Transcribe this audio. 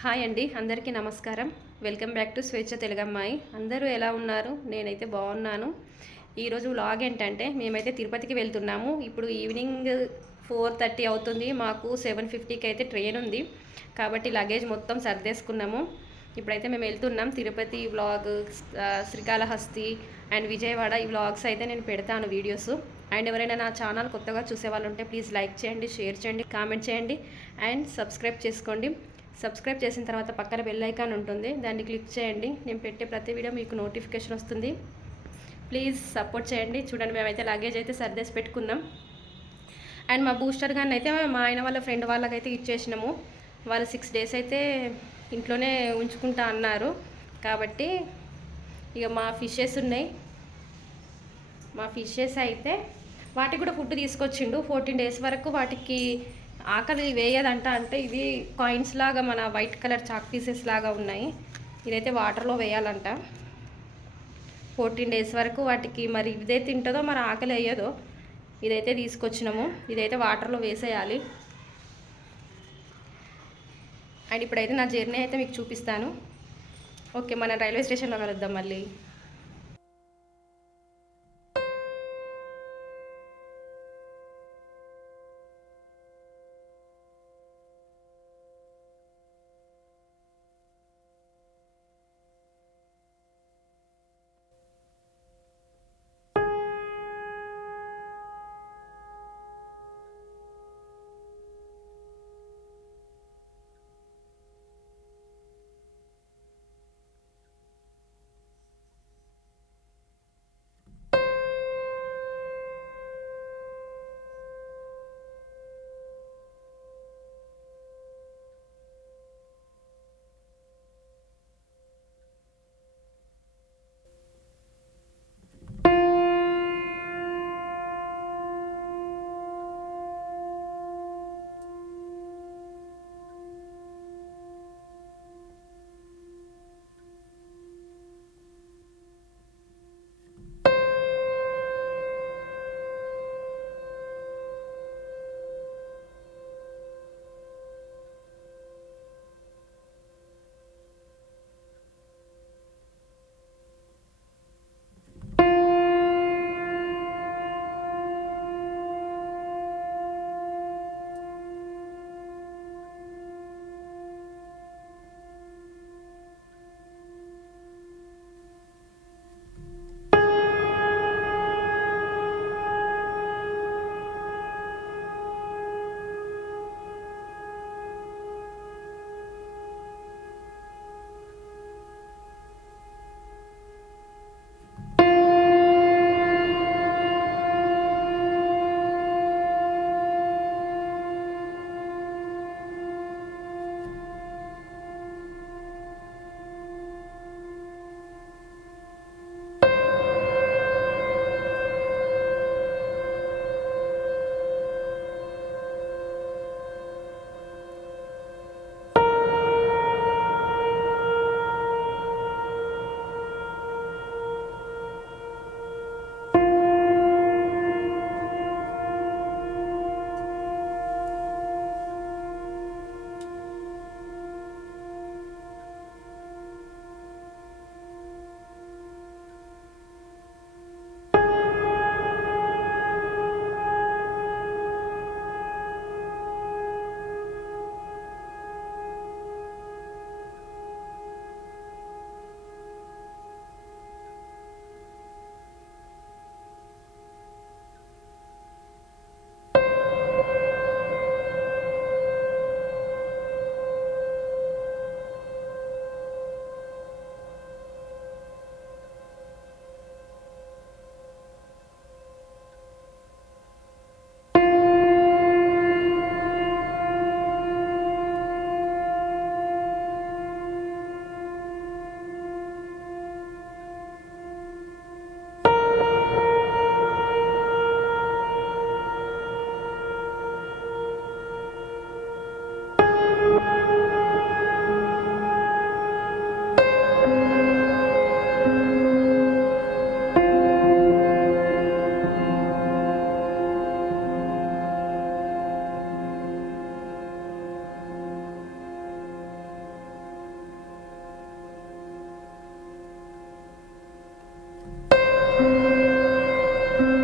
Hi అండి, అందరికీ నమస్కారం. వెల్కమ్ బ్యాక్ టు స్వేచ్ఛ తెలుగమ్మాయి. అందరూ ఎలా ఉన్నారు? నేనైతే బాగున్నాను. ఈరోజు వ్లాగ్ ఏంటంటే మేమైతే తిరుపతికి వెళ్తున్నాము. ఇప్పుడు ఈవినింగ్ 4:30 అవుతుంది. మాకు 7:50కి అయితే ట్రైన్ ఉంది. కాబట్టి లగేజ్ మొత్తం సర్దేసుకున్నాము. ఇప్పుడైతే మేము వెళ్తున్నాం. తిరుపతి వ్లాగ్, శ్రీకాళహస్తి అండ్ విజయవాడ ఈ వ్లాగ్స్ అయితే నేను పెడతాను వీడియోస్. అండ్ ఎవరైనా నా ఛానల్ కొత్తగా చూసే వాళ్ళు ఉంటే ప్లీజ్ లైక్ చేయండి, షేర్ చేయండి, కామెంట్ చేయండి అండ్ సబ్స్క్రైబ్ చేసుకోండి. సబ్స్క్రైబ్ చేసిన తర్వాత పక్కన బెల్ ఐకాన్ ఉంటుంది, దాన్ని క్లిక్ చేయండి. నేను పెట్టే ప్రతి వీడియో మీకు నోటిఫికేషన్ వస్తుంది. ప్లీజ్ సపోర్ట్ చేయండి. చూడండి, మేమైతే లగేజ్ అయితే సర్దేసి పెట్టుకున్నాం. అండ్ మా బూస్టర్ గాన్ని అయితే మా ఆయన వాళ్ళ ఫ్రెండ్ వాళ్ళకైతే ఇచ్చేసినాము. వాళ్ళు 6 days అయితే ఇంట్లోనే ఉంచుకుంటా అన్నారు. కాబట్టి ఇక మా ఫిషెస్ ఉన్నాయి. మా ఫిషెస్ అయితే వాటికి కూడా ఫుడ్ తీసుకొచ్చిండు. 14 days వరకు వాటికి ఆకలి వేయదంట. అంటే ఇది కాయిన్స్ లాగా మన వైట్ కలర్ చాక్ పీసెస్ లాగా ఉన్నాయి. ఇదైతే వాటర్లో వేయాలంట 14 days వరకు. వాటికి మరి ఇదే తింటుందో మరి ఆకలి వేయదో. ఇదైతే తీసుకొచ్చినాము. ఇదైతే వాటర్లో వేసేయాలి. అండ్ ఇప్పుడైతే నా జర్నీ అయితే మీకు చూపిస్తాను. ఓకే, మన రైల్వే స్టేషన్లో కలుద్దాం మళ్ళీ.